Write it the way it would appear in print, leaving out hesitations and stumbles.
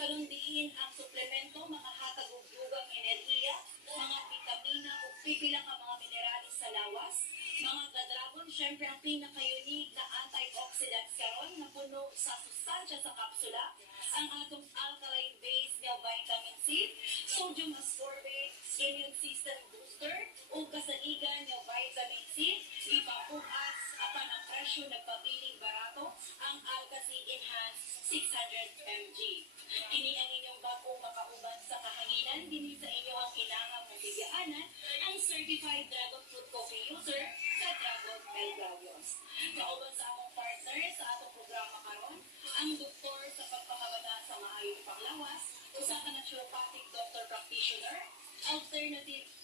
Karon diin ang suplemento makahatag og dugang enerhiya, mga vitamina ug pipila ka mga mineralis sa lawas. Mga ka-dragon, syempre ang pinaka-unique na antioxidants karon na puno sa sustansya sa kapsula, ang atong alkaline-based nga vitamin C, sodium ascorbate, immune system booster, ug kasaligan nga vitamin C, ipapukas apan ang presyo nagpabiling barato ang Alka-C Enhanced 600 mg. Kini ang inyong bagong makauban sa kahanginan dinhi sa inyong kinahang mabigaanan ang certified dragon fruit coffee user sa Dragon Belgavios. Kauban sa among partner sa atong programa karon, ang doktor sa pagpakabana sa maayong panglawas, usa ka naturopathic doctor practitioner, alternative